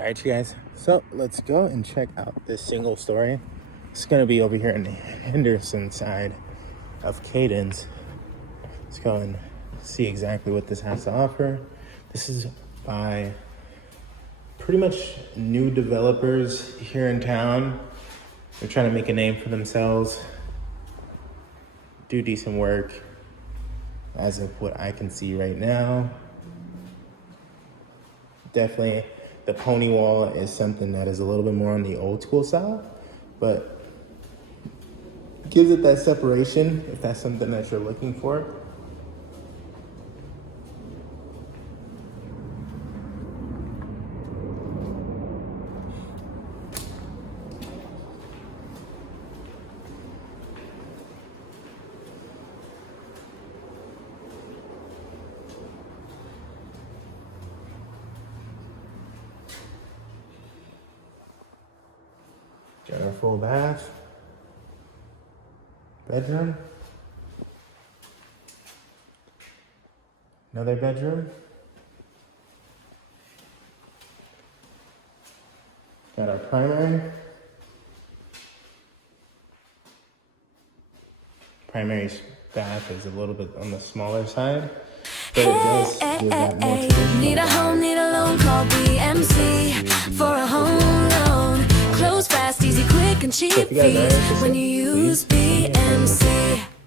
All right, you guys, so let's go and check out this single story. It's gonna be over here in the Henderson side of Cadence. Let's go and see exactly what this has to offer. This is by pretty much new developers here in town. They're trying to make a name for themselves, do decent work as of what I can see right now. Definitely the pony wall is something that is a little bit more on the old school style, but gives it that separation if that's something that you're looking for. Got our full bath, bedroom, another bedroom, got our primary. Primary bath is a little bit on the smaller side, but it does give that more traditional Need a home, need a loan, call BMC for a home loan. Close fast, easy, quick, and cheap So if you guys are interested, when you use please BMC.